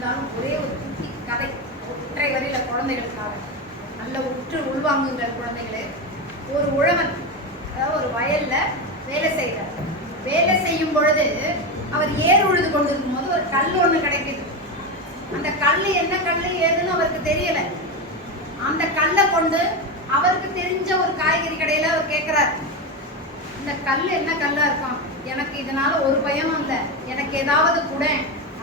இருந்தாலும் ஒரே ஒரு குட்டி கதை, ஒற்றை வரையில குழந்தைகளுக்காக நல்ல உற்று உள்வாங்குங்கள் குழந்தைகளே. ஒரு உழவன், அதாவது ஒரு வயல்ல வேலை செய்கிறார். வேலை செய்யும் பொழுது அவர் ஏர் உழுது கொண்டிருக்கும் போது ஒரு கல் ஒன்று கிடைக்குது. அந்த கல் என்ன கல் ஏதுன்னு அவருக்கு தெரியல. அந்த கல்லை கொண்டு அவருக்கு தெரிஞ்ச ஒரு காய்கறி கடையில அவர் கேட்கிறார், இந்த கல் என்ன கல்லா இருக்கும், எனக்கு இதனால ஒரு பயனும் இல்லை, எனக்கு ஏதாவது கூட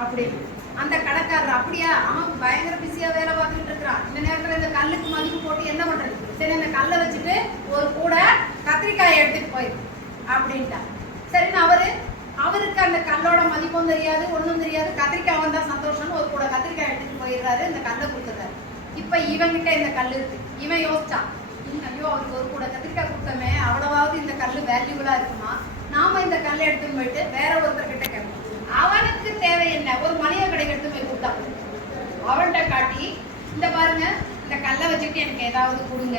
அப்படின்னு. அந்த கடைக்காரர் அப்படியா, அவன் பயங்கர பிஸியா வேலை பார்த்துட்டு இருக்கிறான், இந்த நேரத்துல இந்த கல்லுக்கு மதிப்பு போட்டு என்ன பண்றது, சரி இந்த கல்லை வச்சுட்டு ஒரு கூட கத்திரிக்காயை எடுத்துட்டு போயிரு அப்படின்ட்டா. சரின்னு அவருக்கு அந்த கல்லோட மதிப்பும் தெரியாது, ஒன்றும் தெரியாது, கத்திரிக்காய் வந்தா சந்தோஷம்னு ஒரு கூட கத்திரிக்காய் எடுத்துட்டு போயிடுறாரு, இந்த கல்லை கொடுத்துறாரு. இப்ப இவன்கிட்ட இந்த கல் இருக்கு. இவன் யோசிச்சான், ஐயோ அவருக்கு ஒரு கூட கத்திரிக்காய் கொடுத்தமே, அவ்வளவாவது இந்த கல் வேல்யூபிளா இருக்குமா, நாம இந்த கல்லை எடுத்துன்னு போயிட்டு வேற ஒருத்தர் கிட்ட கேட்போம். அவனுக்கு தேவை என்ன, ஒரு மளிகை கடைக்கு எடுத்து போய் கொடுத்தான். அவன்கிட்ட காட்டி, இந்த பாருங்க இந்த கல்லை வச்சுட்டு எனக்கு ஏதாவது கொடுங்க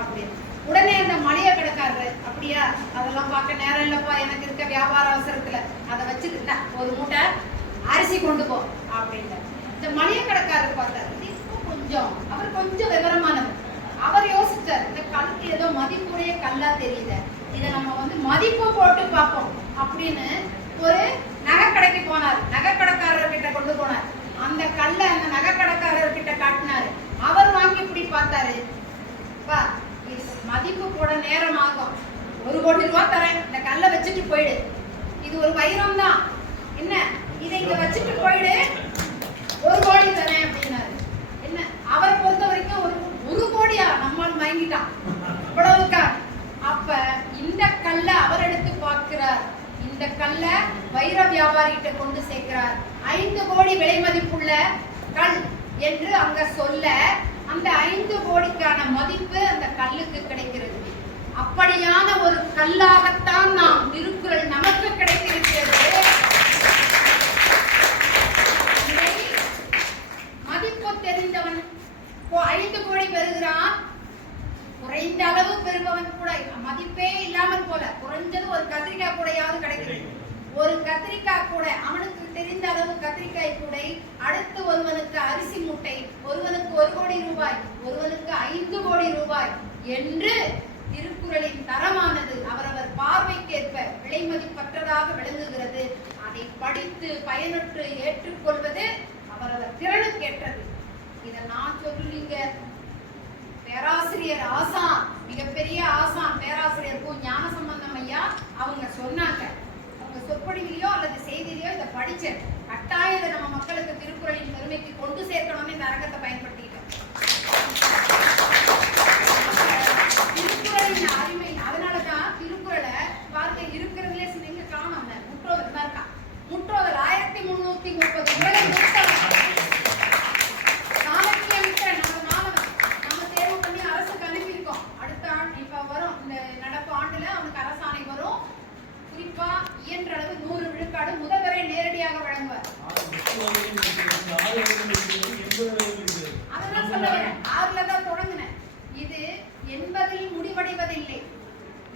அப்படின்னு. உடனே அந்த மளிகை கடைக்காரரு, அப்படியா அதெல்லாம் பார்க்க நேரம் இல்லப்பா, எனக்கு இருக்க வியாபார அவசரத்துல அதை வச்சுக்கிட்ட ஒரு மூட்டை அரிசி கொண்டு போ அப்படின்ட்டு. இந்த மளிகை கடைக்காரர் பார்த்தாரு, அவர் கொஞ்சம் விவரமானவர். அவர் யோசிச்சார், இந்த கல்லுக்கு ஏதோ மதிப்புடைய கல்லா தெரியுது, இதை நம்ம மதிப்பு போட்டு பார்ப்போம் அப்படின்னு ஒரு நகைக்கடைக்கு போனார். நகைக்கடைக்காரர் கிட்ட கொண்டு போனார். அந்த கல்லை அந்த நகைக்கடைக்காரர் கிட்ட காட்டினாரு. அவர் வாங்கி இப்படி பார்த்தாரு, இது மதிப்பு போட நேரம் ஆகும், 1 கோடி ரூபாய் தரேன், இந்த கல்லை வச்சுட்டு போயிடு, இது ஒரு வைரம் தான், என்ன இதை இங்க வச்சுட்டு போயிடு, 1 கோடி தரேன் அப்படின்னாரு. என்ன அவரை பொறுத்த வரைக்கும் ஒரு கோடியா, நம்மால் வாங்கிட்டான் இவ்வளவுக்கா. அப்ப இந்த கல்லை அவர் எடுத்து பார்க்கிறார், இந்த கல்லை வைர வியாபாரிகிட்ட கொண்டு சேர்க்கிறார். 5 கோடி விலை மதிப்புள்ள கல் என்று அங்க சொல்ல, அந்த 5 கோடிக்கான மதிப்பு அந்த கல்லுக்கு கிடைக்கிறது. அப்படியான ஒரு கல்லாகத்தான் நாம் திருக்குறள் நமக்கு கிடைத்திருக்கிறது. மதிப்பு தெரிந்தவன் 5 கோடி பெறுகிறான், குறைந்த அளவு பெறுபவன் கூட மதிப்பே இல்லாமல் போல குறைஞ்சது ஒரு கத்திரிக்காய் கூடையாவது கிடைக்கிறது. ஒரு கத்திரிக்காய் கூடை, அவனுக்கு தெரிந்த அளவு கத்திரிக்காய் கூடை, அடுத்து ஒருவனுக்கு அரிசி மூட்டை, ஒருவனுக்கு 1 கோடி ரூபாய், ஒருவனுக்கு 5 கோடி ரூபாய் என்று திருக்குறளின் தரமானது அவரவர் பார்வைக்கேற்ப விலை மதிப்பற்றதாக விளங்குகிறது. அதை படித்து பயனுற்று ஏற்றுக்கொள்வது அவரவர் திறனுக்கேற்றது. இதை நான் சொல்லிங்க, பேராசிரியர் ஆசான், மிகப்பெரிய ஆசான் பேராசிரியர் ஞானசம்பந்தம் ஐயா அவங்க சொன்னாங்க. அவங்க சொற்பொழிவிலையோ அல்லது செய்தியிலையோ இதை படிச்சேன். கட்டாயம் இதை நம்ம மக்களுக்கு திருக்குறளின் பெருமைக்கு கொண்டு சேர்க்கணும்னு இந்த அரங்கத்தை பயன்படுத்திக்கிட்டோம். திருக்குறளின் அருமை, அதனாலதான் திருக்குறளை பார்க்க இருக்கிறதுலே நீங்க காணும். முற்றோதல் தான் இருக்கா, முற்றோதல் 1330 முறை இயன்றளவு 100 விழுக்காடு முதல்வரை நேரடியாக வழங்குவார். அதெல்லாம் சொல்ல வரேன், 6ல தான் தொடங்கினேன். இது 80ல் முடிவடைவதில்லை,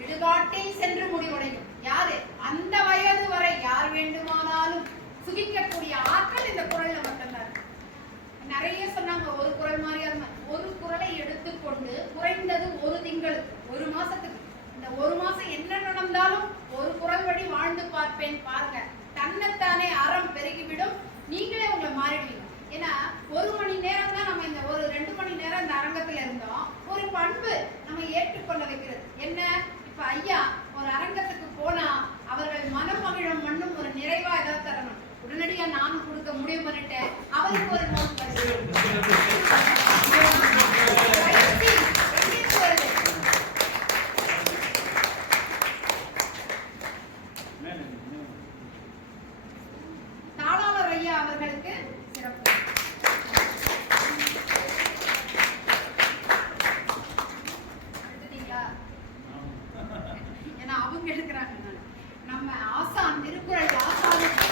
இடுகாட்டில் சென்று முடிவடையும். யாரு அந்த வயது வரை யார் வேண்டுமானாலும் சுகிக்கக்கூடிய ஆற்றல் இந்த குறள்ல மட்டும்தான். நிறைய சொன்னாங்க, ஒரு குறள் மாதிரியா, ஒரு குறளை எடுத்துக்கொண்டு குறைந்தது 1 திங்களுக்கு 1 மாசத்துக்கு, இந்த 1 மாசம் என்ன நடந்தாலும் ஒரு குறள் வழி வாழ்ந்து பார்ப்பேன் பாருங்க, தன்னைத்தானே அறம் பெருகிவிடும், நீங்களே உங்களை மாறிடுவீங்க. ஏன்னா 1 மணி நேரம் தான் நம்ம இந்த ஒரு 2 மணி நேரம் இந்த அரங்கத்துல இருந்தோம். ஒரு பண்பு நம்ம ஏற்றுக்கொள்ள வைக்கிறது என்ன, இப்ப ஐயா ஒரு அரங்கத்துக்கு போனா அவர்கள் மனம் மகிழும் மண்ணும் ஒரு நிறைவா ஏதாவது தரணும். உடனடியா நானும் கொடுக்க முடிவு பண்ணிட்டேன். அவருக்கு ஒரு நோட் தாளாளர் ஐயா அவர்களுக்கு சிறப்பு. ஏன்னா அவங்க எடுக்கிறாங்க. நம்ம ஆசான் திருக்குறள் ஆசானுக்கு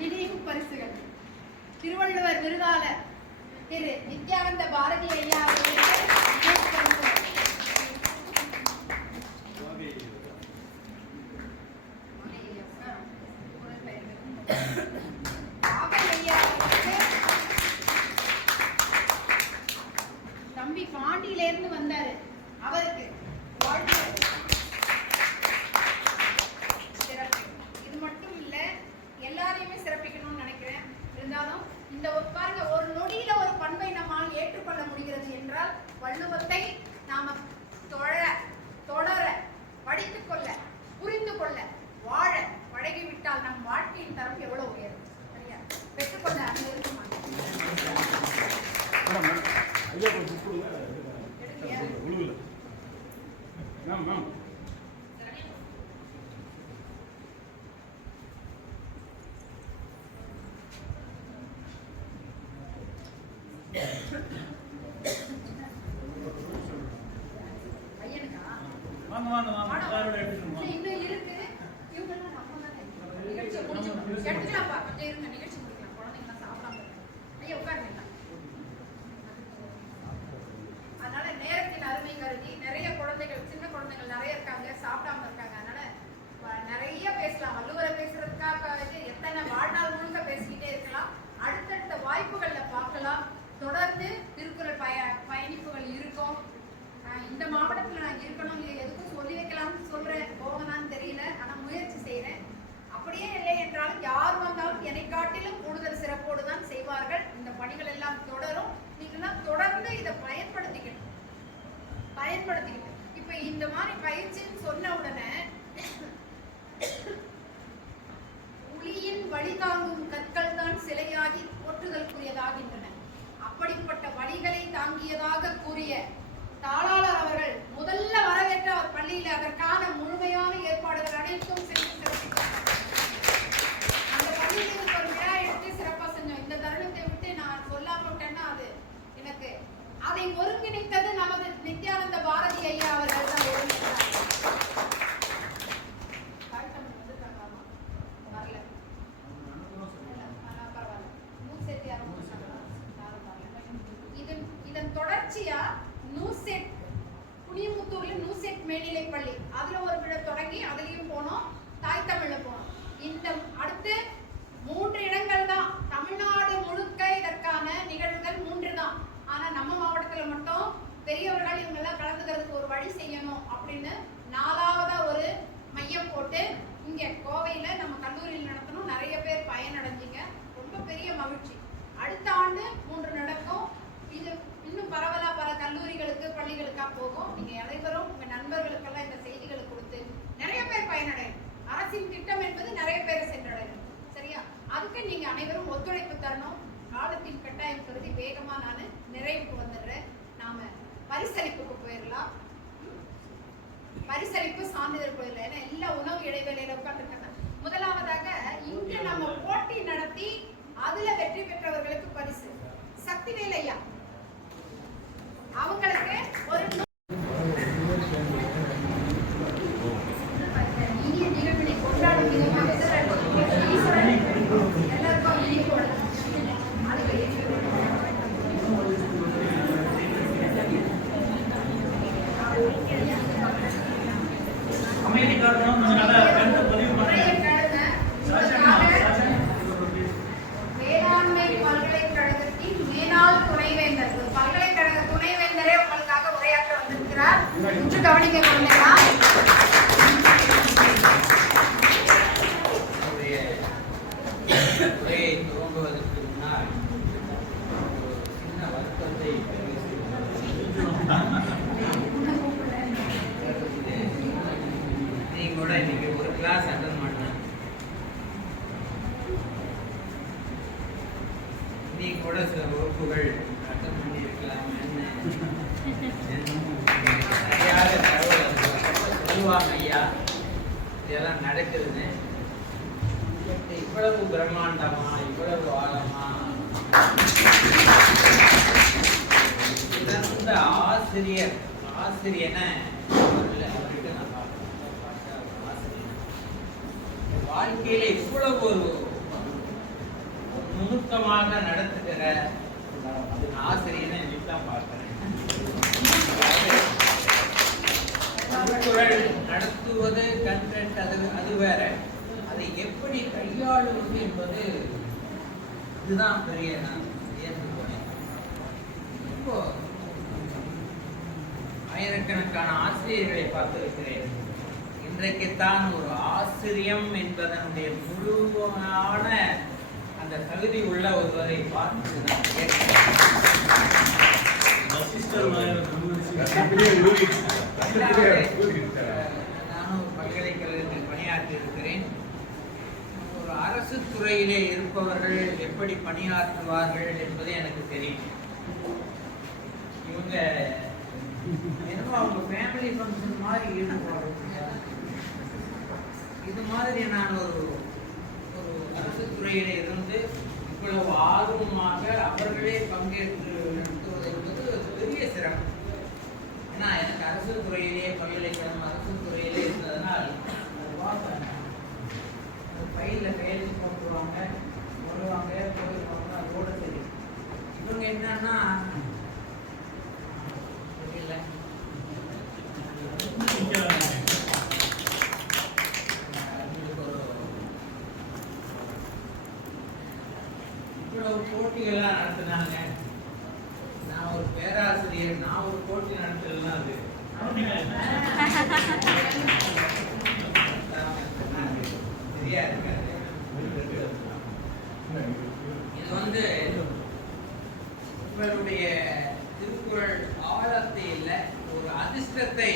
நினைவு பரிசுகள். திருவள்ளுவர் விருதாளர் திரு நித்யானந்த பாரதி ஐயா அவர்களுக்கு பாபன் ஐயா அவர்களுக்கு தம்பி பாண்டியிலேருந்து வந்தாரு, அவருக்கு வாழ்த்துக்கள். சிறப்பு. இது மட்டும் இல்ல, எல்லாரையுமே சிறப்பிக்கணும்னு நினைக்கிறேன். இருந்தாலும் இந்த பாருங்க, ஒரு நொடியில ஒரு பண்பை நம்மால் ஏற்றுக்கொள்ள முடிகிறது என்றால் வள்ளுவத்தை நாம தொடர படித்துக் கொள்ள, புரிந்து கொள்ள, வாழ பழகிவிட்டால் நம் வாழ்க்கையின் தரம் எவ்வளவு உயரும். சரியா? பெற்றுக்கொள்ள அங்க இருக்குமா? இன்னும் இருக்கு. இவங்கெல்லாம் நம்ம தானே நிகழ்ச்சி எடுத்துக்கலாம்ப்பா. கொஞ்சம் இருங்க, நிகழ்ச்சி முடிக்கலாம். குழந்தைங்களாம் சாப்பிடாம ஐயா உட்காருங்க. அதனால நேரத்தின் அருமை கருதி நிறைய குழந்தைகள், சின்ன குழந்தைகள் நிறைய இருக்காங்க, சாப்பிடாம இருக்காங்க. அதனால நிறைய பேசலாம். வள்ளுவரை பேசுறதுக்காக எத்தனை வாழ்நாள் முழுக்க பேசிக்கிட்டே இருக்கலாம். அடுத்தடுத்த வாய்ப்புகள்ல பார்க்கலாம். தொடர்ந்து திருக்குறள் பயணிப்புகள் இருக்கும். இந்த மாவட்டத்தில் நான் இருக்கணும், எதுக்கும் சொல்லி வைக்கலாம்னு சொல்றேன். போகலான்னு தெரியல, ஆனா முயற்சி செய்யறேன். அப்படியே இல்லை என்றாலும் யார் வந்தாலும் என்னை காட்டிலும் கூடுதல் சிறப்போடு தான் செய்வார்கள். இந்த பணிகள் எல்லாம் தொடரும். நீங்களாம் தொடர்ந்து இதை பயன்படுத்திக்கணும். இப்ப இந்த மாதிரி பயிற்சின்னு சொன்ன உடனே புலியின் வழி தாங்கும் கற்கள் தான் சிலையாகி போற்றுதலுக்குரியதாகின்றன. அப்படிப்பட்ட வழிகளை தாங்கியதாக கூறிய தாளாளர் அவர்கள் முதல்ல வரவேற்ற அவர் பள்ளியில் அதற்கான முழுமையான ஏற்பாடுகள் அனைத்தும் செய்து சிறப்பித்தார். அந்த பள்ளியில் ஒரு விழா எடுத்து சிறப்பா செஞ்சோம். இந்த தருணத்தை விட்டு நான் சொல்லாம விட்டேன்னா அது எனக்கு, அதை ஒருங்கிணைத்தது நமது நித்யானந்த பாரதி ஐயா அவர்கள் தான் ஒருங்கிணைத்தார். வரல பரவாயில்ல, இதன் தொடர்ச்சியா நூசெட் புனியமுத்தூர்ல நூசெட் மேல்நிலை பள்ளி, அதுல ஒரு விழா தொடங்கி அதுலயும் போனோம். தாய் தமிழ்ல போனோம். இந்த அடுத்து 3 இடங்கள் தான். தமிழ்நாடு முழுக்க இதற்கான நிகழ்வுகள் 3 தான். ஆனா நம்ம மாவட்டத்துல மட்டும் பெரியவர்கள் இவங்க எல்லாம் கலந்துக்கிறதுக்கு ஒரு வழி செய்யணும் அப்படின்னு 4ஆவதா ஒரு மையம் போட்டு இங்க கோவையில நம்ம கல்லூரியில் நடத்தணும். நிறைய பேர் பயனடைஞ்சிங்க. ரொம்ப பெரிய மகிழ்ச்சி. அடுத்த ஆண்டு 3 நடக்கும். இது இன்னும் பரவலா பல கல்லூரிகளுக்கு, பள்ளிகளுக்கா போகும். நீங்க அனைவரும் உங்க நண்பர்களுக்கெல்லாம் இந்த செய்திகளை கொடுத்து நிறைய பேர் பயனடையும். அரசின் திட்டம் என்பது நிறைய பேரை சென்றடையும். சரியா? அதுக்கு நீங்க அனைவரும் ஒத்துழைப்பு தரணும். காலத்தின் கட்டாயம் கருதி வேகமா நான் நிறைவுக்கு வந்துடுறேன். நாம பரிசளிப்புக்கு போயிடலாம். பரிசளிப்பு சான்றிதழ் போயிடலாம். ஏன்னா எல்லா உணவு இடைவேளையில உட்காந்துருக்காங்க. முதலாவதாக இங்க நம்ம போட்டி நடத்தி அதுல வெற்றி பெற்றவர்களுக்கு பரிசு. சக்திவேல் ஐயா அவங்களுக்கு ஒரு இனிய நிகழ்வினை கொண்டாடும் விதமாக எல்லாருக்கும் இனிப்போட வேளாண்மை பல்கலைக்கழகத்தின் மேலாள் துணைவேந்தர், பல்கலைக்கழக துணைவேந்தரே உங்களுக்காக உரையாற்ற வந்திருக்கிறார். உற்று கவனிக்க கொள்ளலாம். உரையை துவங்குவதற்கு முன்னால் சின்ன வருத்தத்தை நீ கூட இன்னைக்கு ஒரு கிளாஸ் அட்டன் பண்ண, நீ கூட சில வகுப்புகள் அட்டன் பண்ணி இருக்கலாம். நிறையாக தகவல் சொல்லுவாங்க ஐயா, இதெல்லாம் நடக்குதுன்னு. இவ்வளவு பிரம்மாண்டமா, இவ்வளவு ஆழமா சிறந்த ஆசிரியனை அவர்கிட்ட நான் வாழ்க்கையில இவ்வளவு ஒரு நுணுக்கமாக நடத்துகிற ஆசிரியனை தான் பார்க்கிறேன். திருக்குறள் நடத்துவது கண்டென்ட் அது வேற. அதை எப்படி கையாளுவது என்பது இதுதான் பெரிய நான் வியந்து போனேன். இப்போ ஆயிரக்கணக்கான ஆசிரியர்களை பார்த்திருக்கிறேன். இன்றைக்குத்தான் ஒரு ஆசிரியம் என்பதனுடைய முழுமையான அந்த தகுதி உள்ள ஒருவரை பார்த்து நான் கேட்கிறேன். நானும் பல்கலைக்கழகத்தில் பணியாற்றி இருக்கிறேன். ஒரு அரசு துறையிலே இருப்பவர்கள் எப்படி பணியாற்றுவார்கள் என்பது எனக்கு தெரியும். இவங்க என்னமோ அவங்க ஃபேமிலி ஃபங்க்ஷன் மாதிரி ஈடுபாடு. இது மாதிரி நான் ஒரு அரசு துறையில இருந்து இவ்வளவு ஆர்வமாக அவர்களே பங்கேற்று நடத்துவது என்பது பெரிய சிரமம். ஏன்னா எனக்கு அரசு துறையிலே பல்கலைக்கழகம் அரசு துறையிலே இருந்ததனால் ஃபைலில் கையெழுத்து போட்டுருவாங்க, வருவாங்க, போயிடுவாங்க, அதோட சரி. இவங்க என்னன்னா தெரியல, இவ்வளவு போட்டிகள்லாம் நடத்தினாங்க. நான் ஒரு பேராசிரியர், நான் ஒரு போட்டி நடத்தலாம். அது சரியா இருக்காது. இது வந்து உங்களுடைய திருக்குறள் ஆழத்தை இல்லை, ஒரு அதிர்ஷ்டத்தை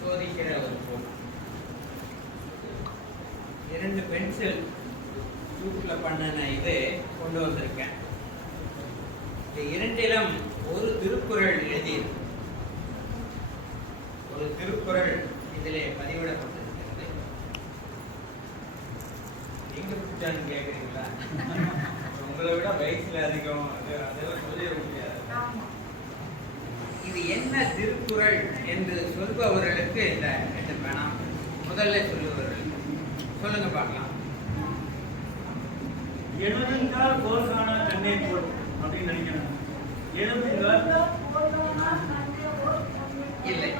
சோதிக்கிற ஒரு போட்டி. 2 பென்சில் தூக்கில் பண்ணின இது கொண்டு வந்திருக்கேன். இந்த 2லும் ஒரு திருக்குறள் எழுதியது. ஒரு திருக்குறள் இதிலே பதிவிடப்பட்டிருக்கிறது. எங்க பிடிச்சான்னு கேட்குறீங்களா? உங்களை விட வயசுல அதிகம், அதெல்லாம் சொல்லிட முடியாது. இது என்ன திருக்குறள் என்று சொல்பவர்களுக்கு இந்த 2 பேனாம். முதல்ல சொல்லுபவர்கள் சொல்லுங்க பார்க்கலாம். எழுதுங்கால் கோல்கான கண்ணை போல் அப்படின்னு நினைக்கிறேன். எழுதுங்கால் இல்லை,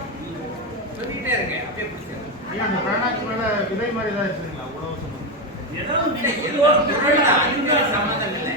சொல்லிட்டே இருங்க, அப்படியே பிடிச்சிருங்க. அந்த பேனாக்கு மேல விதை மாதிரி தான் வச்சுருங்களா? உழவு சொன்னோம். ஏதாவது சம்மந்தம் இல்லை.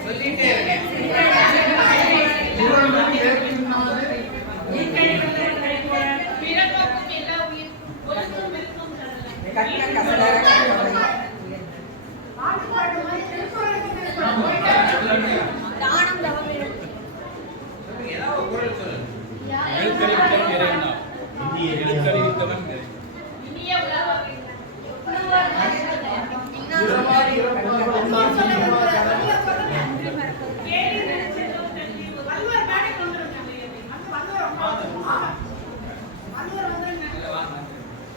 சொல்லிட்டே இருக்கேன். ஏதாவது குரல் சொல்லுங்க.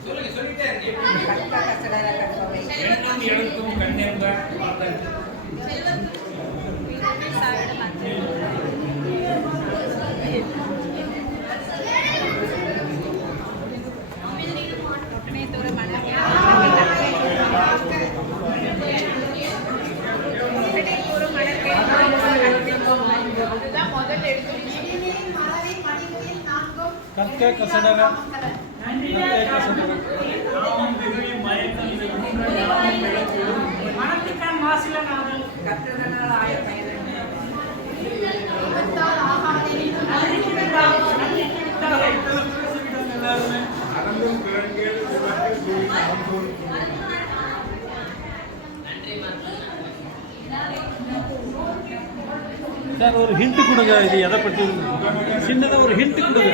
சொல்லுங்க, சொல்லிட்டே இருக்கேன். எழுத்தும் கண்ணெம்ப கற்க கசடர மனத்துக்கான் மாசில நாவல் கற்றதனால் ஆய பயன் சார் ஒரு ஹிண்ட் கொடுங்க. இது எதை பற்றி சின்னதாக ஒரு ஹிண்ட் கொடுங்க.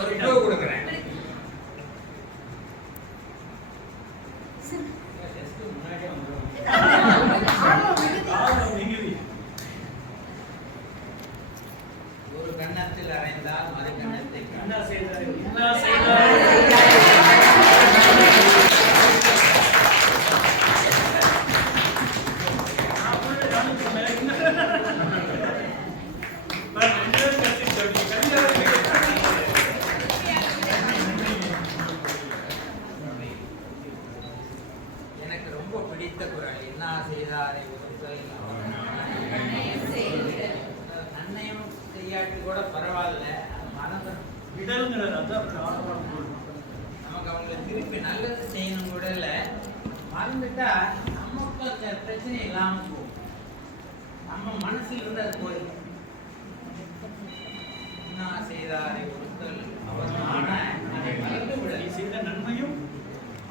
ஒரு க்ளூ கொடுக்குறேன். ஒரு கன்னத்தில் அறைந்தால் மறு கன்னத்தை என்ன செய்தார் என்ன செய்தார் எனக்கு ரொம்ப பிடித்த குறள் என்ன செய்தாரை ஒருத்தல் நன்மையும் செய்யாட்டி கூட பரவாயில்ல மனதை நமக்கு அவங்களை திருப்பி நல்லது செய்யணும் கூட இல்லை மறந்துட்டா நமக்கு அந்த பிரச்சனை இல்லாம போகும் நம்ம மனசில் இருந்து அது போயிடும் என்ன செய்தாரை ஒருத்தல் அவர் அதை மறந்து விட நீ செய்த நன்மையும்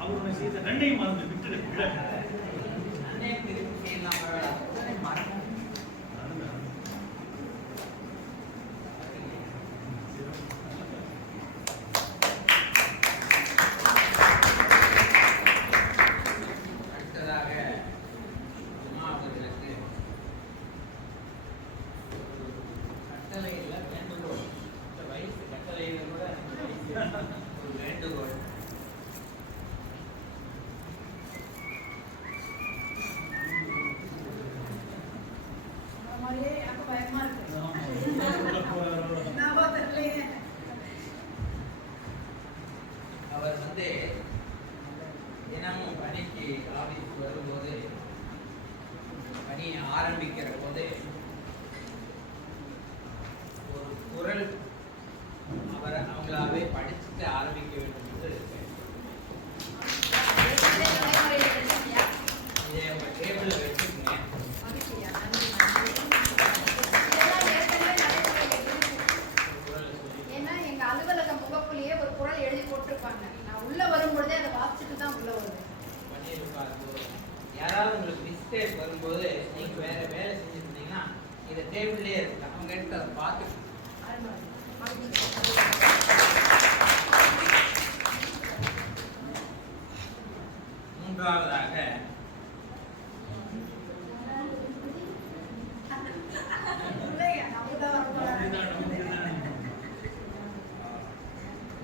அவருடைய செய்த நன்மையும் மறந்து விட்டு நன்மையை திருப்பி செய்யலாம் பரவாயில்ல மறந்து அடுத்ததாக மாவட்டத்திற்கு கட்டளை இல்லை வேண்டுகோள் இந்த வயசு கட்டளையில் கூட ஒரு வேண்டுகோள் அந்த மாதிரியே எனக்கு பயமா இருக்கு. நான் பார்த்துருக்கேன். அவர் தினமும் பணிக்கு ஆபீஸ் வரும்போது பணியை ஆரம்பிக்கிற போது ஒரு குரல் அவங்களாவே படிச்சுட்டு ஆரம்பிக்க வேண்டும் என்று இருக்கு. இதை உங்க டேபிள்ல வச்சுக்கோங்க. மகிழ்ச்சியா? நன்றி, நன்றி. இதெல்லாம் ஏற்கனவே நடைமுறையில் இருக்கு. குரல் சொல்லி ஏன்னா எங்க அலுவலக முகப்புலயே ஒரு குறள் எழுதி போட்டிருப்பாங்க. நான் உள்ள வரும்பொழுதே அதை வாசிச்சுட்டு தான் உள்ள வருவேன். பண்ணியிருப்பாரு. யாராவது உங்களுக்கு மிஸ்டேக் வரும்போது நீங்க வேற வேலை செஞ்சுட்டு இருந்தீங்கன்னா இதை டேபிள்லயே இருக்கு. அவங்க எடுத்து அதை பார்த்து மூன்றாவதாக இல்லையா, நமக்குதான் வரப்போறாங்க.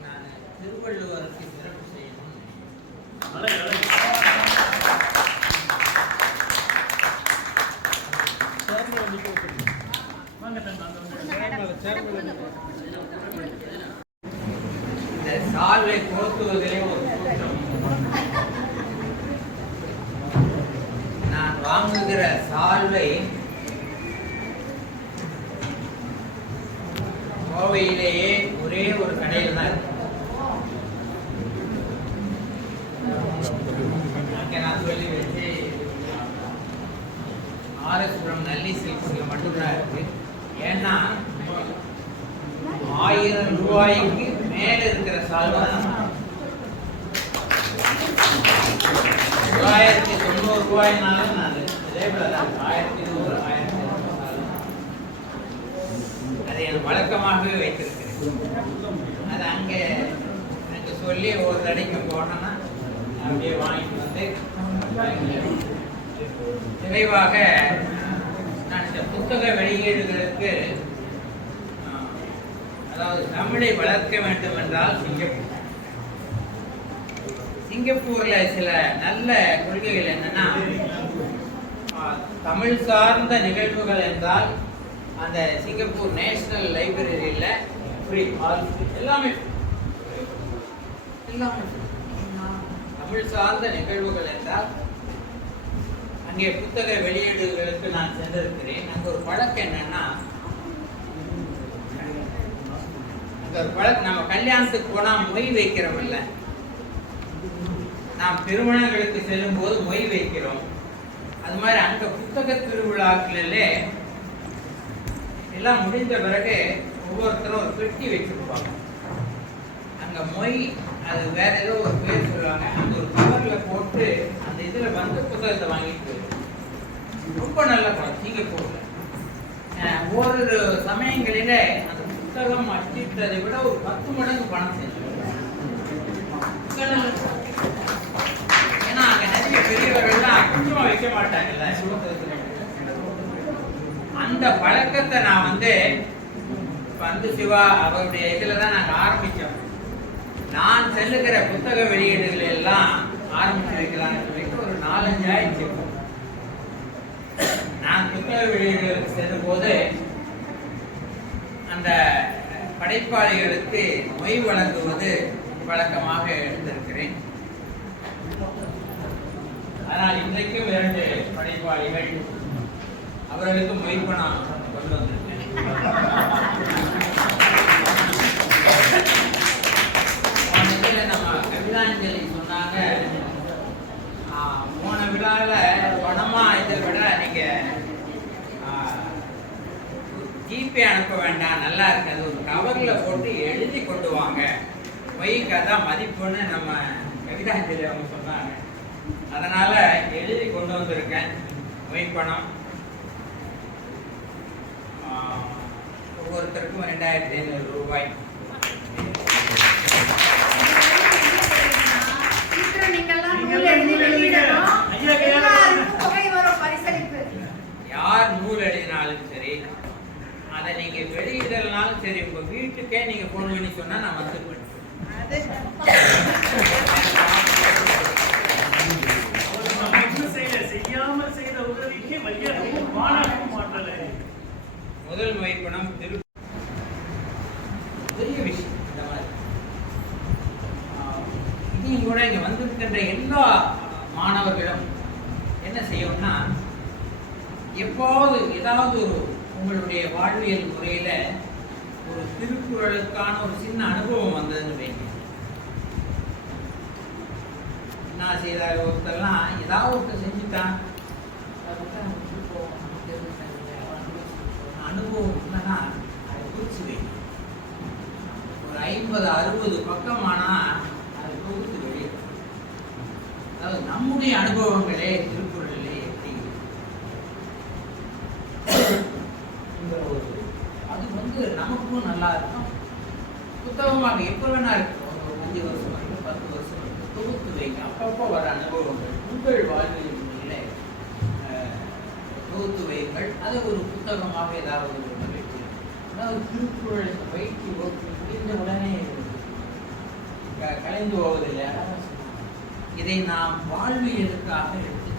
நான் திருவள்ளுவருக்கு சிறப்பு செய்யணும். இந்த சால்வை போர்த்துவதிலே ஒரு கூட்டம். நான் வாங்குகிற சால்வை கோவையிலேயே ஒரே ஒரு கடையில் தான் இருக்கு. அங்கே நான் சொல்லி வச்சு ஆர்எஸ்புரம் நல்லி சில்க்ஸில் மட்டும்தான் இருக்கு. ஏன்னா 1000 ரூபாய்க்கு மேல இருக்கிற சால்வை 990 ரூபாய்னாலும் நான் இதே போல தான் 1100 1200 சால்வை அதை என் வழக்கமாகவே வைத்திருக்கிறேன். அது அங்கே எனக்கு சொல்லி ஒரு கடைக்கு போனோன்னா அப்படியே வாங்கிட்டு வந்து நிறைவாக நான் இந்த புத்தக வெளியீடுகளுக்கு அதாவது தமிழை வளர்க்க வேண்டும் என்றால் சிங்கப்பூர்ல சில நல்ல கொள்கைகள் என்னன்னா தமிழ் சார்ந்த நிகழ்வுகள் என்றால் அந்த சிங்கப்பூர் நேஷனல் லைப்ரரியில ஃப்ரீ எல்லாமே தமிழ் சார்ந்த நிகழ்வுகள் என்றால் அங்கே புத்தக வெளியீடுகளுக்கு நான் சென்றிருக்கிறேன். அங்கே ஒரு பழக்கம் என்னன்னா அங்கே ஒரு பழக்கம், நம்ம கல்யாணத்துக்கு போனா மொய் வைக்கிறோம்ல, நாம் திருமணங்களுக்கு செல்லும் போது மொய் வைக்கிறோம். அது மாதிரி அங்க புத்தக திருவிழாக்களிலே எல்லாம் முடிந்த பிறகு ஒவ்வொருத்தரும் ஒரு பெட்டி வச்சிருப்பாங்க. அங்க மொய் அது வேற ஏதோ ஒரு பேர் சொல்லுவாங்க. அந்த ஒரு கவர்ல போட்டு அந்த இதுல வந்து புத்தகத்தை வாங்கிட்டு ரொம்ப நல்ல படம் சிங்கப்பூர்ல. ஒரு சமயங்களில அந்த புத்தகம் அச்சிட்டதை விட ஒரு 10 மடங்கு பணம் செஞ்சு. ஏன்னா அங்க நிறைய பெரியவர்கள்லாம் கொஞ்சமா வைக்க மாட்டாங்கல்ல. அந்த பழக்கத்தை நான் சந்து சிவா அவருடைய இதில் தான் நாங்கள் ஆரம்பித்தோம். நான் செல்லுகிற புத்தக வெளியீடுகளை எல்லாம் ஆரம்பித்து வைக்கலாம்னு சொல்லிட்டு ஒரு 4-5 ஆயிடுச்சு. நான் புத்தக வெளியீடுகளுக்கு செல்லும் போது அந்த படைப்பாளிகளுக்கு மொய் வழங்குவது வழக்கமாக இருந்திருக்கிறேன். ஆனால் இன்றைக்கும் 2 படைப்பாளிகள் அவர்களுக்கு மொய் பணம் கொண்டு வந்திருக்கேன். நம்ம கவிதாஞ்சலி சொன்னாங்க, போன விழாவில் பணமா இதை விட நீங்க ஜிபே அனுப்ப வேண்டாம், நல்லா இருக்காது, ஒரு கவர்ல போட்டு எழுதி கொண்டு வாங்க, மொய்க்கு அதான் மதிப்புன்னு நம்ம கவிதாஞ்சலி அவங்க சொன்னாங்க. அதனால எழுதி கொண்டு வந்திருக்கேன் மொய் பணம். ஒவ்வொருத்தருக்கும் 2500 ரூபாய். யார் நூல் எழுதினாலும் சரி, அதை நீங்க வெளியிடனாலும் சரி, உங்க வீட்டுக்கே நீங்க போன் பண்ணி சொன்னா நான் வந்துருவேன். செய்யாமல் செய்த உதவிக்கு வையகமும் மாணவனும் மாற்றல. முதல் மொய்ப்பணம் பெரிய விஷயம். இந்த மாதிரி இதையும் கூட இங்க வந்திருக்கின்ற எல்லா மாணவர்களும் என்ன செய்யணும்னா, எப்போது ஏதாவது ஒரு உங்களுடைய வாழ்வியல் முறையில ஒரு திருக்குறளுக்கான ஒரு சின்ன அனுபவம் வந்ததுன்னு வைங்க. நான் செய்த ஒருத்தெல்லாம் ஏதாவது ஒருத்தர் செஞ்சுட்டான், அனுபவம் இல்லைன்னா அதை குறிச்சு வைங்க. ஒரு 50-60 பக்கமானா அதை தொகுத்து வெளியே. அதாவது நம்முடைய அனுபவங்களே திருக்குறளிலே எப்படி அது நமக்கும் நல்லா இருக்கும். புத்தகமாக எப்போ வேணா இருக்கும், ஒரு 5 வருஷம் வரைக்கும் 10 வருஷம் வரைக்கும் தொகுத்து வைங்க. அப்பப்போ வர அனுபவங்கள் உங்கள் வாழ்வில் தொகுத்து வைங்கள். அதை ஒரு புத்தகமாக ஏதாவது ஒரு நிகழ்ச்சி, அதாவது திருக்குறளை வைத்து முடிந்த உடனே கலைந்து போவதில்லை. இதை நாம் வாழ்வியலுக்காக எடுத்து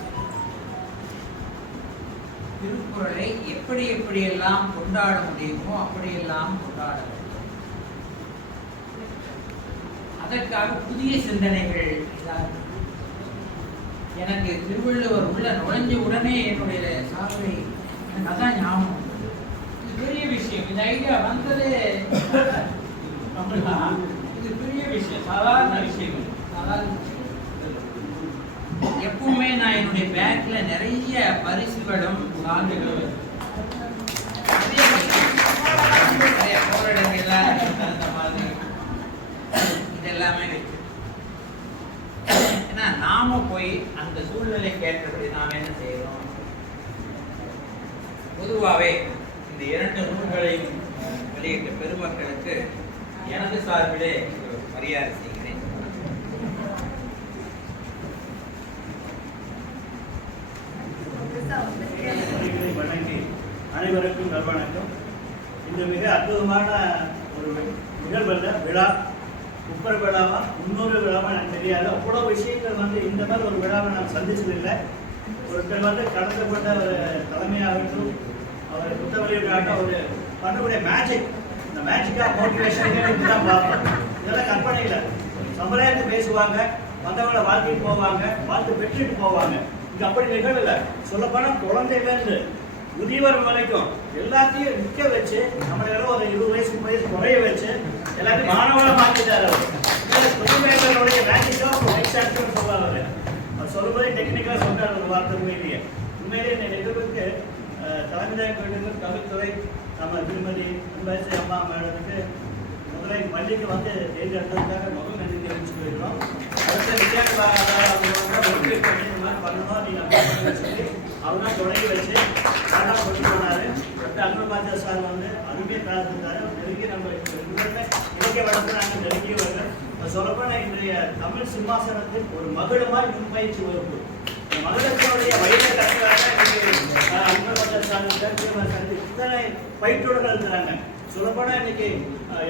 திருக்குறளை எப்படியெல்லாம் கொண்டாட முடியுமோ அப்படியெல்லாம் கொண்டாட வேண்டும். அதற்காக புதிய சிந்தனைகள். எனக்கு திருவள்ளுவர் உள்ள நுழைஞ்ச உடனே என்னுடைய சாதனை எனக்கு அதான் ஞாபகம். இது பெரிய விஷயம். இந்த ஐடியா வந்ததே இது பெரிய விஷயம், சாதாரண விஷயங்கள். எப்பவுமே நான் என்னுடைய பேக்ல நிறைய பரிசுகளும் சான்றுகளும் போராடங்கள் அந்த மாதிரி இதெல்லாமே வச்சு, ஏன்னா நாம போய் அந்த சூழ்நிலை கேட்டபடி நாம் என்ன செய்யறோம். பொதுவாகவே இந்த 2 நூல்களையும் வெளியிட்ட பெருமக்களுக்கு எனது சார்பிலே மரியாதை செய்கிறேன். வணங்கி அனைவருக்கும் நல்வணக்கம். இந்த மிக அற்புதமான ஒரு நிகழ்வல்ல விழா, முப்பது விழாவா 300 விழாவா எனக்கு தெரியாது. அவ்வளோ விஷயங்கள் இந்த மாதிரி ஒரு விழாவை நான் சந்திச்சதில்லை. ஒருத்தர் கடந்த கொண்ட ஒரு தலைமையாகட்டும், அவர் புத்த வெளியீடாகட்டும், ஒரு பண்ணக்கூடிய மேஜிக், இந்த மேஜிக்காக மோட்டிவேஷன் தான் பார்ப்போம். இதெல்லாம் கற்பனை இல்லை. சம்பிரதாயத்தை பேசுவாங்க, வந்தவங்கள வாழ்க்கைக்கு போவாங்க, வாழ்த்து பெற்றுட்டு போவாங்க. இங்கே அப்படி நிகழல. சொல்லப்போனால் குழந்தையிலேருந்து முதியவர் வரைக்கும் எல்லாத்தையும் நிற்க வச்சு, நம்மளெல்லாம் ஒரு 20 வயசு 30 வயசு குறைய வச்சு எல்லாத்தையும் மாணவராக மாற்றிட்டார். அவர் புதுமைகளுடைய மேஜிக்காக வைஸ் சான்சலர் சொல்லுவார். அவர் சொல்லும்போதே டெக்னிக்கலாக சொல்றார் ஒரு வார்த்தை. உண்மையிலேயே இந்த நிகழ்வுக்கு தலைமை கவித்துறை நம்ம திருமதி அன்பரசி அம்மா மேடத்துக்கு முதலை பள்ளிக்கு தேர்ந்தெடுத்ததுக்காக முதல் நன்றி தெரிவிச்சு போயிருக்கோம். அடுத்த பண்ணணும் நீங்கள் சொல்லி அவர் தான் தொடங்கி வச்சு டாடா கொண்டு போனார். அன்புபாஜா சார் அருமையை பிரார்த்தித்தார். நெருங்கி நம்ம இலக்கிய வளர்த்து நெருங்கியவர்கள். சொல்லப்போனால் இன்றைய தமிழ் சிம்மாசனத்தில் ஒரு மகிழமாய் முன்பயிற்சி வகுப்பு, மகளிர்களுடைய வயதை கட்டுறாங்க. அன்புபாஜா சார் இத்தனை பயிற்றுடன் இருக்கிறாங்க. சொல்லப்போனால் இன்னைக்கு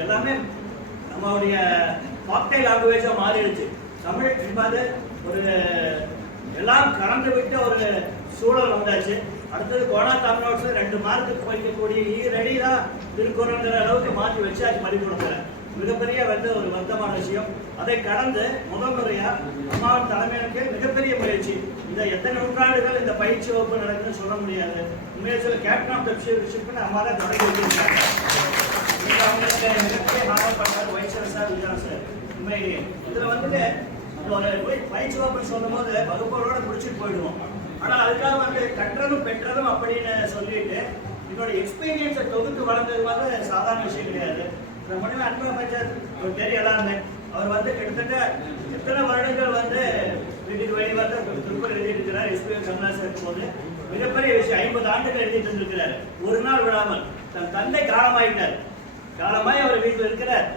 எல்லாமே நம்மளுடைய காக்டைல் லாங்குவேஜாக மாறிடுச்சு. தமிழ் என்பது ஒரு எல்லாம் கலந்து விட்ட ஒரு சூழல் வந்தாச்சு. அடுத்தது கொரோனா தமிழ்நாட்டில் 2 மார்க்குக்கு படிக்கக்கூடிய ரெடியா திருக்குறள்ங்கிற அளவுக்கு மாற்றி வச்சாச்சு பள்ளிக்கூடத்தில். மிகப்பெரிய ஒரு வருத்தமான விஷயம். அதை கடந்து முதல் முறையா அம்மாவின் தலைமையிலுக்கு மிகப்பெரிய முயற்சி. இந்த எத்தனை நூற்றாண்டுகள் இந்த பயிற்சி வகுப்பு நடக்குதுன்னு சொல்ல முடியாது. உண்மையை சொல்ல கேப்டன் ஆஃப் த ஷிப்னு அம்மா தான் தொடங்கி வச்சிருக்காங்க. அவங்களுக்கு மிகப்பெரிய மாணவர் பண்ணார் வைச்சர் சார், விஜயன் சார். உண்மையிலேயே இதுல வந்துட்டு ஒரு பயிற்சி வகுப்பு சொல்லும் போது வகுப்போட முடிச்சுட்டு போயிடுவோம். ஆனால் அதுக்காக கற்றதும் பெற்றதும் அப்படின்னு சொல்லிட்டு என்னோட எக்ஸ்பீரியன்ஸை தொகுத்து வளர்ந்தது மாதிரி சாதாரண விஷயம் கிடையாது. இந்த முன்னாடி அன்பு அமைச்சர் தெரியலாம். அவர் கிட்டத்தட்ட எத்தனை வருடங்கள் வீட்டுக்கு வெளியே திருப்பதி எழுதிட்டு இருக்கிறார். எஸ்பிஎம் கமலாசர் போது மிகப்பெரிய விஷயம் 50 ஆண்டுகள் எழுதிட்டு இருந்திருக்கிறார். ஒரு நாள் விடாமல். தன் தந்தை காலமாயிட்டார். காலமாய் அவர் வீட்டில் இருக்கிறார்.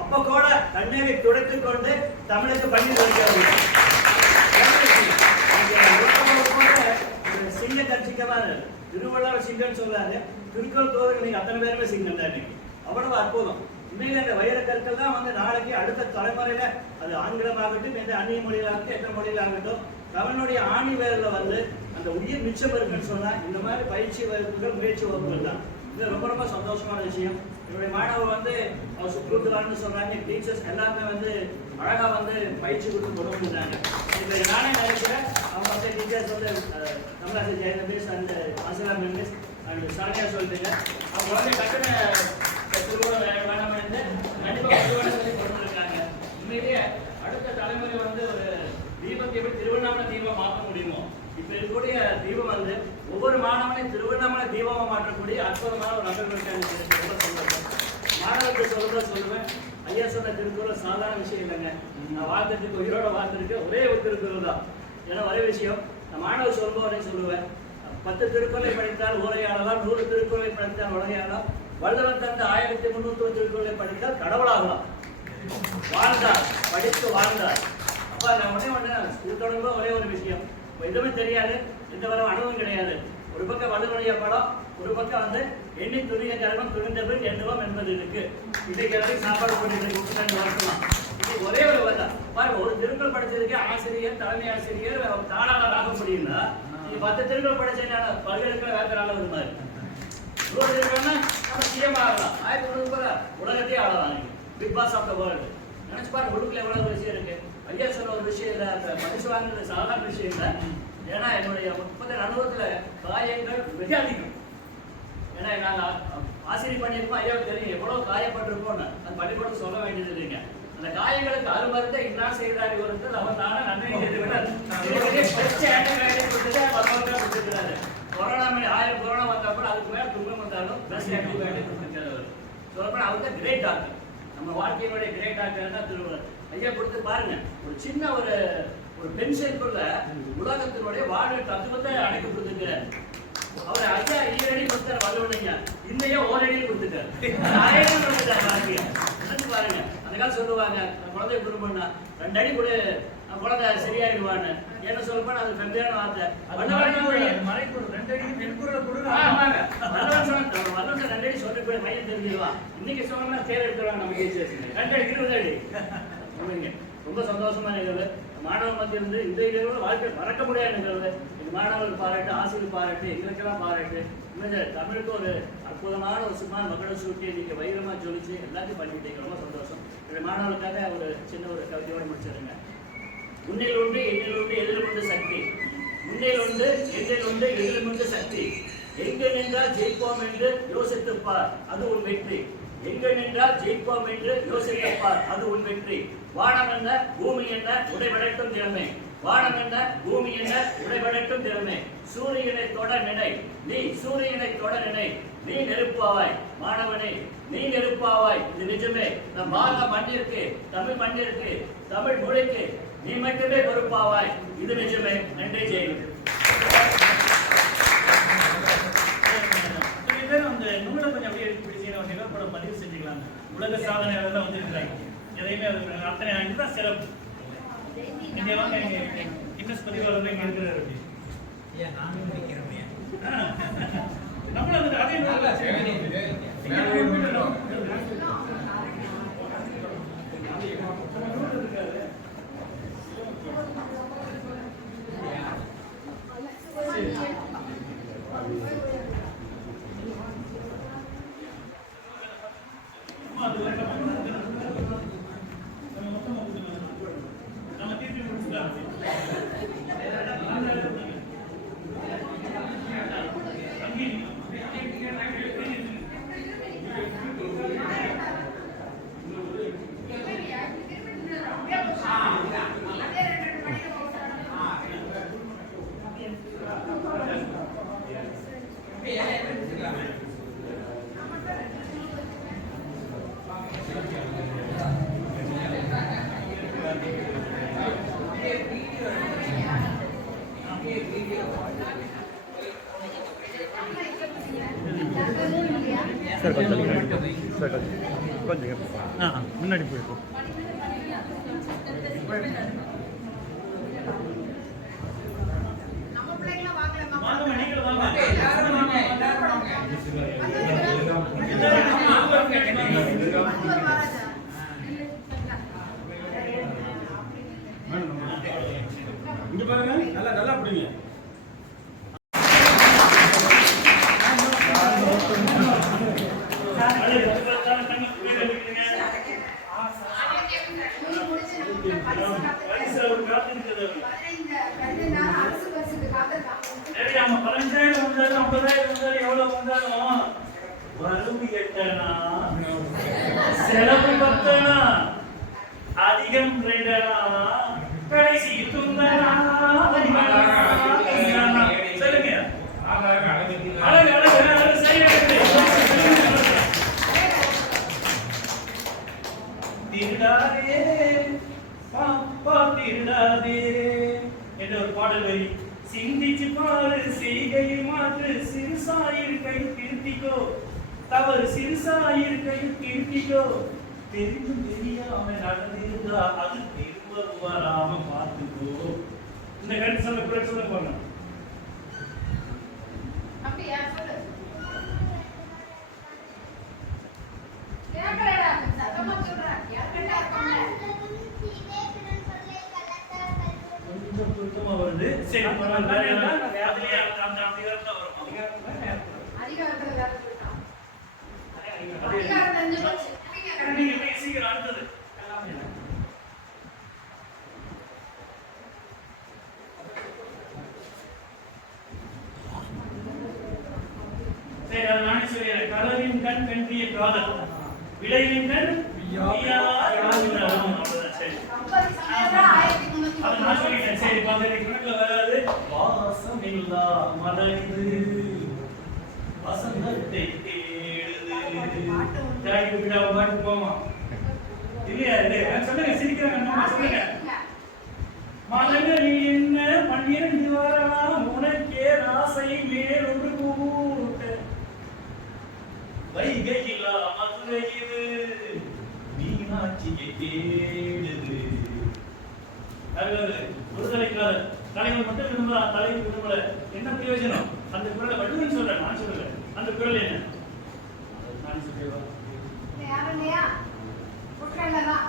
அப்ப கூட தண்ணீரை துடைத்துக் கொண்டு தமிழுக்கு பண்ணி வைக்கிறார். சிங்க கட்சிக்கமான திருவள்ளுவர் சிங்கன்னு சொல்றாரு. திருக்குறள் தோறுக்கு நீங்க அத்தனை பேருமே சிங்கம் தான். அவ்வளவு அற்புதம். உண்மையில இந்த வைர கற்கள் தான் நாளைக்கு அடுத்த தலைமுறையில அது ஆங்கிலமாகட்டும், எந்த அந்நிய மொழியிலாகட்டும், எந்த மொழியிலாகட்டும், தமிழுடைய ஆணி வேரில் அந்த உயிர் மிச்சம் இருக்குன்னு சொன்னா இந்த மாதிரி பயிற்சி வகுப்புகள், முயற்சி வகுப்புகள் தான். இது ரொம்ப ரொம்ப சந்தோஷமான விஷயம். என்னுடைய மாணவர் அவர் சுற்றுலான்னு சொல்றாங்க. டீச்சர்ஸ் எல்லாருமே அழகா பயிற்சி கொடுத்து கொடுக்குறாங்க. இப்போ நானே நினைக்கிறேன் அவங்க டீச்சர்ஸ் தமிழாசி ஜெயநபேஷ் அண்ட் ஆசிரியர் மெம்பர்ஸ் அண்ட் சானியா சொல்லிட்டுங்க அவங்க கட்டண திருமணம் வேணாம் கண்டிப்பாக சொல்லி கொடுத்துருக்காங்க. உண்மையிலேயே அடுத்த தலைமுறை ஒரு தீபத்தை எப்படி திருவண்ணாமலை தீபம் மாற்ற முடியுமோ, இப்ப இருக்கக்கூடிய தீபம் ஒவ்வொரு மாணவனையும் திருவண்ணாமலை தீபமா மாற்றக்கூடிய அற்புதமான ஒரு நபர்கள் மாணவர்கள் சொல்லுவேன். ஐயா சொன்ன திருக்குறள் சாதாரண விஷயம் இல்லைங்க. நான் வாழ்ந்துட்டு உயிரோட வாழ்ந்துருக்கு ஒரே ஒரு திருக்குறள் தான். ஏன்னா ஒரே விஷயம் நான் மாணவர் சொல்லுவோம் சொல்லுவேன். 10 திருக்குறளை படித்தால் உரையாடலாம், 100 திருக்குறளை படித்தால் உரையாடலாம், வள்ளுவன் தந்த 1300 திருக்குறளை படித்தால் கடவுளாகலாம். வாழ்ந்தார், படித்து வாழ்ந்தார். அப்ப நான் ஒண்ணே ஸ்கூல் தொடங்கும்போது ஒரே ஒரு விஷயம், எதுவுமே தெரியாது, எந்த வர அனுபவம் கிடையாது. ஒரு பக்கம் வள்ளுவனுடைய படம், ஒரு பக்கம் எண்ணி துணிய கர்மம் துணிந்த பின் எண்ணுவோம் என்பது இருக்கு. இன்னைக்கு எல்லாரும் சாப்பாடு போட்டு வரலாம். இன்னைக்கு ஒரே ஒரு வந்தா பாருங்க, ஒரு திருக்குறள் படிச்சதுக்கு ஆசிரியர், தலைமை ஆசிரியர் தாளாளர் ஆக முடியும்னா, நீங்க 10 திருக்குறள் படிச்ச பல்கலைக்கழக வேலைக்கான ஒரு மாதிரி நம்ம சிஎம் ஆகலாம். 1930 உலகத்தையே ஆளலாம். Big boss of the world நினைச்சு பாருங்க. உள்ளுக்குள்ள எவ்வளவு விஷயம் இருக்கு. ஐயா சொன்ன ஒரு விஷயம் இல்லை, அந்த மனுஷ வாங்குறது சாதாரண விஷயம் இல்லை. ஏன்னா என்னுடைய 30 அனுபவத்துல காயங்கள் மிக அதிகம். ஏன்னா நாங்கள் ஆசிரியர் பண்ணியிருக்கோம், ஐயாவுக்கு தெரியும் எவ்வளவு காயப்பட்டிருக்கோம்னு. அது பள்ளிக்கூடம் சொல்ல வேண்டியது இல்லைங்க. அந்த காயங்களுக்கு அருமருந்தை இன்னா செய்கிறாரு ஒருத்தர் அவர் தானே நன்மை செய்து விட கொடுத்துருக்கிறாரு. கொரோனா 1000 கொரோனா வந்தா கூட அதுக்கு மேல துன்பம் வந்தாலும் பெஸ்ட் ஆக்டிவிட்டி கொடுத்துருக்காரு. சொல்லப்போனா அவர் தான் கிரேட் டாக்டர். நம்ம வாழ்க்கையினுடைய கிரேட் டாக்டர் தான் திருவள்ளுவர். ஐயா கொடுத்து பாருங்க, ஒரு சின்ன ஒரு பென்ஷனுக்குள்ள உலகத்தினுடைய வாழ்வு தத்துவத்தை அடைக்க கொடுத்துருக்கிறார். அவர் ஐயா 2 அடி கொடுத்தாரு வள்ளுவனையா, இன்னையா 1 அடியில் கொடுத்துட்டாரு. நினைச்சு பாருங்க. அந்த காலம் சொல்லுவாங்க குழந்தை குடும்பம்னா 2 அடி கூட குழந்தை சரியாயிடுவான்னு. என்ன சொல்லப்போனா அது வெவ்வேறான வார்த்தை. வள்ளுவன் 2 அடி சொல்லி போய் மையம் தெரிஞ்சிடுவான். இன்னைக்கு சொன்னோம்னா தேர் எடுத்துருவாங்க நம்ம 2 அடி 20 அடி. ரொம்ப சந்தோஷமா நிகழ்வு. மாணவ மத்தியிலிருந்து இந்த நிகழ்வு வாழ்க்கை மறக்க முடியாத நிகழ்வு. இது மாணவர்கள் பாராட்டு, ஆசிரியர் பாராட்டு, எங்களுக்கெல்லாம் பாராட்டு. தமிழுக்கு ஒரு அற்புதமான ஒரு சும்மா மக்களை சூட்டி நீங்க வைரமா ஜொலிச்சு எல்லாத்தையும் பண்ணிட்டீங்க. ரொம்ப சந்தோஷம். என்னுடைய மாணவர்களுக்காக ஒரு சின்ன ஒரு கவிதையோடு முடிச்சிருங்க. உன்னில் உண்டு எண்ணில் உண்டு எதிலும் உண்டு சக்தி, உன்னில் உண்டு எண்ணில் உண்டு எதிலும் உண்டு சக்தி, எங்கு நின்றால் ஜெயிப்போம் என்று யோசித்துப்பார் அது உன் வெற்றி, எங்கு நின்றால் ஜெயிப்போம் என்று யோசித்துப்பார் அது உன் வெற்றி, வானம் என்ன பூமி என்ன உடைபடைக்கும் திறமை, வானம் என்ன பூமி என்ன உடைபடைக்கும் திறமை, சூரியனை தொட நினை நீ சூரியனை தொட நினை நீ நெருப்பாவாய், மாணவனே நீ நெருப்பாவாய். இது நிஜமே. நம் பாரத மண்ணிற்கு, தமிழ் மண்ணிற்கு, தமிழ் மொழிக்கு நீ மட்டுமே பொறுப்பாவாய். இது நிஜமே. நன்றி. ஜெயலலிதா. அந்த நூலை கொஞ்சம் அப்படியே பிடிச்சீங்கன்னா நிகழ்படம் பதிவு செஞ்சுக்கலாம். உலக சாதனையாளர் வந்துருக்கிறாங்க. எதையுமே அத்தனை தான் சிறப்பு. இங்கே வாங்க, கின்னஸ் பதிவாளர் இங்கே இருக்கிறாரு. நம்மளும் அதே சார் கொஞ்சம் சார் கொஞ்சம் முன்னாடி போயிட்டோம். நம்ம பிள்ளைங்களாம் வாங்கலாமா? வாங்க, நீங்களும் வாங்க. எல்லாரும் வாங்க, எல்லாரும் வாங்க. இங்க பாருங்க, நல்லா நல்லா பிடிங்க. செலவு பத்தனா அதிகம் கடைசி துந்தனா சொல்லுங்க. அழகு அழகு அழகு சரியா திருடாதே பாப்பா திருடாதே என்ற ஒரு பாடல் வரி. சிந்திச்சு பாரு, செய்கையில் மாற்று, சிறுசாயிரு கை திருத்திக்கோ, தவறு சிறுசாயிரு கை திருத்திக்கோ, தெரிந்தும் தெரியாம நடந்திருந்தா அது திரும்ப வராம பார்த்துக்கோ. இந்த கருத்து சொல்ல பிறகு சொல்ல போங்க. அப்படியா? சொல்லு. கேட்கலடா, சத்தமா சொல்றா. யார்கிட்ட இருக்காங்க? கொஞ்சம் சுத்தமா வருது. சரி, பரவாயில்ல. வேற ஏதாவது அதுலயே அந்த அதிகாரத்துல வரும். அதிகாரத்துல வேற சொல்லிட்டான். அதிகாரம் தெரிஞ்சு போச்சு. நீங்க பேசிக்கிற அடுத்தது சரி, அதை நானே சொல்லிடுறேன். களவின் கண் கண்டிய காதல், விளைவின் கண் அவ்வளவுதான். சரி, 50 சமயம்தான் 1300. அதை நான் சொல்லிட்டேன். சரி, 18 கணக்குல வராது. வாசம் இல்லா மலர்ந்து வசந்தத்தை தேடுது. ஜாக்கி விடா பாட்டு போமா இல்லையா? சொல்லுங்க, சிரிக்கிறாங்க. சொல்லுங்க. மலர்கள் என்ன 12 வரலாம், உனக்கே ஆசை மேலொரு கூட்ட, வைகையில்லா மதுரை இது மீனாட்சியை தேடுது. விடுதலைக்காரர் தலைவர் மட்டும் விரும்பல, தலைவர் விரும்பல. என்ன பிரயோஜனம்? அந்த குரலை வள்ளுவன் சொல்றேன், நான் சொல்லல. அந்த குரல் என்ன? நான் சொல்றேன். யாருங்கயா? குற்றங்கள்தான்.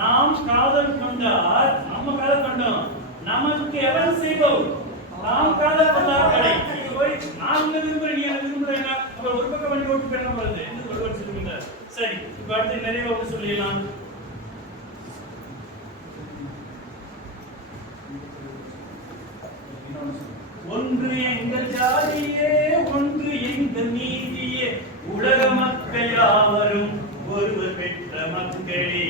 நாம் காதல் கொண்டால், நம்ம காதல் கொண்டோம், நமக்கு எவன் செய்வோம்? நாம் காதல் கொண்டார்களே. நான் விரும்புறேன், நீ விரும்புறேன், அப்புறம் ஒரு பக்கம் வண்டி ஓட்டு பெண்ண வருது என்று ஒருவர் சொல்லுகிறார். சரி, இப்ப அடுத்து நிறைய ஒன்று சொல்லிடலாம். ஒன்று எங்கள் ஜாதியே, ஒன்று எங்கள் நீதியே, உலக மக்கள் யாவரும் ஒருவர் பெற்ற மக்களே.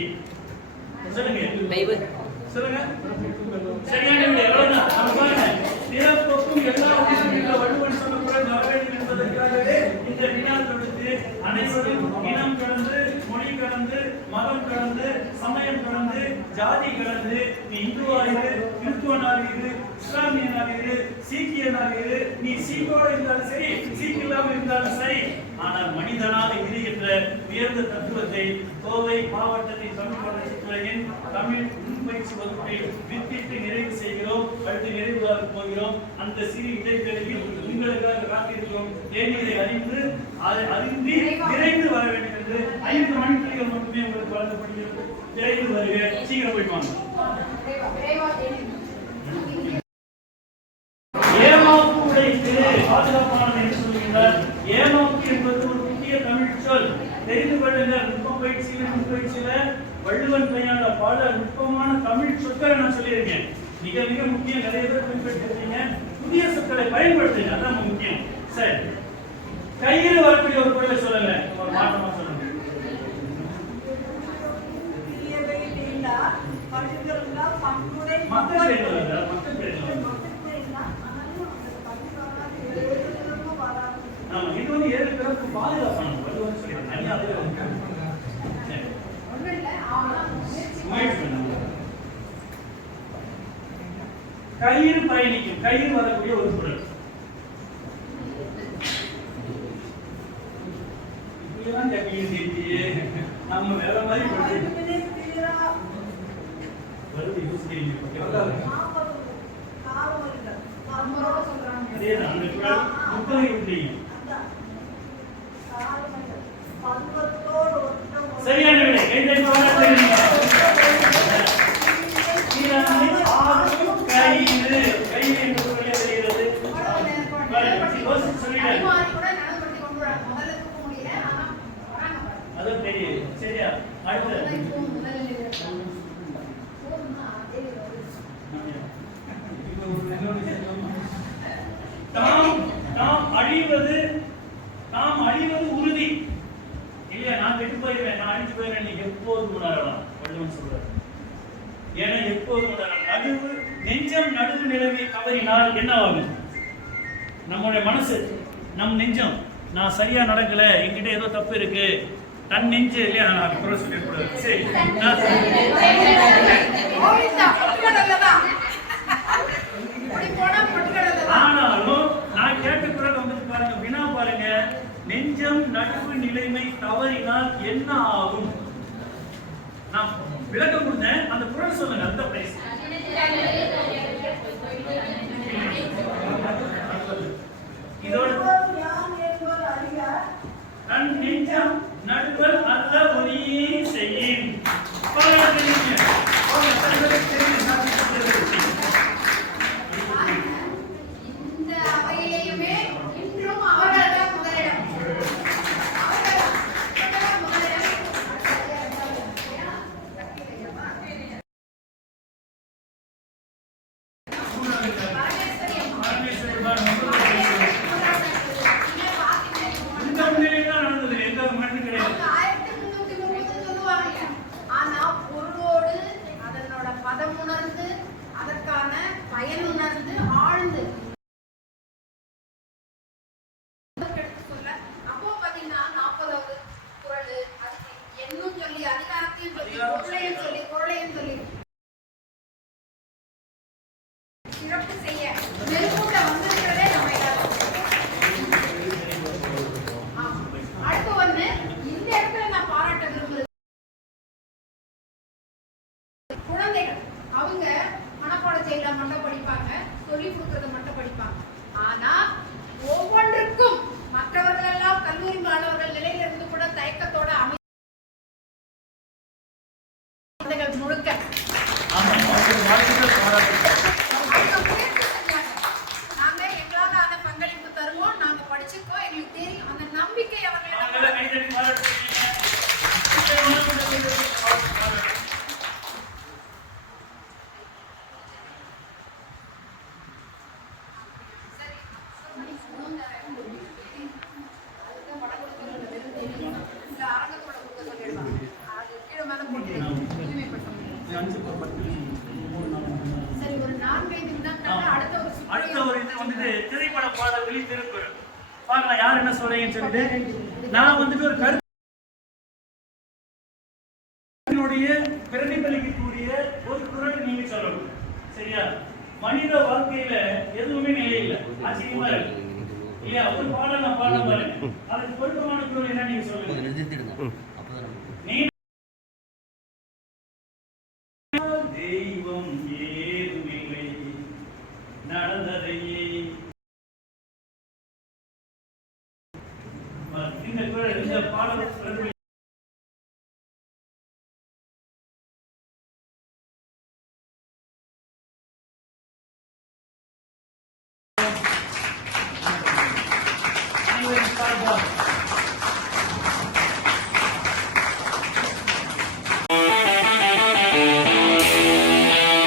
சொல்லுங்க, சொல்லுங்க. சரியான விடை. எவ்வளவுதான்? நம்ம பாருங்க, பிறப்புக்கும் எல்லா உயிரினங்களும் வள்ளுவன் சொன்ன குரல் வரவேண்டும் என்பதற்காகவே இந்த வினா தொடுத்து அனைவரும் இனம் கடந்து, மொழி கடந்து, மதம் கடந்து, சமயம் கடந்து, ஜாதி கடந்து, நீ இந்துவாயிரு, கிறிஸ்துவனாயிரு, இஸ்லாமியனாயிரு, சீக்கியனாயிரு, நீ சீக்கோடு இருந்தாலும் சரி, சீக் இல்லாமல் இருந்தாலும் சரி, ஆனால் மனிதனாக இரு என்ற உயர்ந்த தத்துவத்தை கோவை மாவட்டத்தின் தமிழ் வளர்ச்சித்துறையின் தமிழ் முன்பயிற்சி வகுப்பில் வித்திட்டு நிறைவு செய்கிறோம். அடுத்து நிறைவு போகிறோம். அந்த சிறு இடைவேளையில் உங்களுக்காக காத்திருக்கிறோம். தேதியை அறிந்து அதை அறிந்து விரைந்து வர வேண்டும் என்று 5 மணித்துளிகள் மட்டுமே உங்களுக்கு வழங்கப்படுகிறது. விரைந்து வருக. சீக்கிரம் போயிட்டு வாங்க. ஏமாப்பு உடைத்து பாதுகாப்பானது என்று சொல்கின்றார். ஏமாப்பு என்பது ஒரு முக்கிய தமிழ் சொல். தெரிந்து கொள்ளுங்கள். முன்பயிற்சியில வள்ளுவன் கையாண்ட பல நுட்பமான தமிழ் சொற்களை நான் சொல்லியிருக்கேன். மிக மிக முக்கியம். நிறைய பேர் பின்பற்றிருக்கீங்க. புதிய சொற்களை பயன்படுத்துங்க. அதான் முக்கியம். சரி, கையில் வரக்கூடிய ஒரு பொருளை சொல்லுங்க. ஒரு மாற்றமா சொல்லுங்க. மக்கள் இது வந்து 7 பேருக்கு பாதுகாப்பான வள்ளுவன் சொல்லிடுறேன். தனியாக கையில் பயணிக்கும். கையில் வரக்கூடிய ஒரு பொருள். இப்படியெல்லாம் கேட்கலையே. நம்ம வேற மாதிரி வருது யூஸ் சரியான விடை. கயிறு கயிறு என்று தெரிகிறது. அது தெரியும். சரியா? அடுத்து நாம் அழிவது உறுதி இல்லையா? நான் கெட்டு போயிருவேன், நான் அழிஞ்சு போயிருவேன், நீ எப்போது உணரலாம் வள்ளுவன் சொல்றாரு. ஏன்னா எப்போது உணரலாம். நடுவு நெஞ்சம் நடுவு நிலைமை தவறினால் என்ன ஆகும்? நம்முடைய மனசு, நம் நெஞ்சம், நான் சரியா நடக்கல, என்கிட்ட ஏதோ தப்பு இருக்கு, தன் நெஞ்சு இல்லையா? நான் குறை சொல்லிடக்கூடாது. சரி, ஆனாலும் நான் கேட்ட குரல் வந்து பாருங்க, வினா பாருங்க. நெஞ்சம் நடுவு நிலைமை தவறினால் என்ன ஆகும்? நான் விளக்கம் கொடுத்தேன். அந்த குரல் சொல்லுங்க. அந்த பிரைஸ் இதோட தன் நெஞ்சம் நடுவல் அல்ல ஒளி செய்யும். அவங்க மனப்பாடம் செய்யல மட்டும் படிப்பாங்க, சொல்லி கொடுக்கறத மட்டும் படிப்பாங்க. ஆனா ஒவ்வொன்றுக்கும் மற்றவர்கள் எல்லாம் கல்லூரி மாணவர்கள் நிலையில இருந்து கூட தயக்கத்தோட முழுக்க நாங்க எங்களால பங்களிப்பு தருவோம், நாங்க படிச்சிருக்கோம், எங்களுக்கு தெரியும். அந்த நம்பிக்கை அடுத்த ஒரு இது வந்து திரைப்பட பாடல்களில் திருக்குறள். பாருங்க யார் என்ன சொல்றீங்கன்னு சொல்லிட்டு நான் வந்துட்டு ஒரு கருத்தினுடைய பிரதிபலிக்கக்கூடிய ஒரு குறள் நீங்க சொல்லணும். சரியா? மனித வாழ்க்கையில எதுவுமே நிலை இல்லை, ஆச்சரியமா இருக்கு இல்லையா? ஒரு பாடல் நான் பாட பாருங்க, அதுக்கு பொருத்தமான குறள் என்ன நீங்க சொல்லுங்க. நீ தெய்வம் ஏதுமில்லை நடந்ததையே இந்த பாடல் Anyway,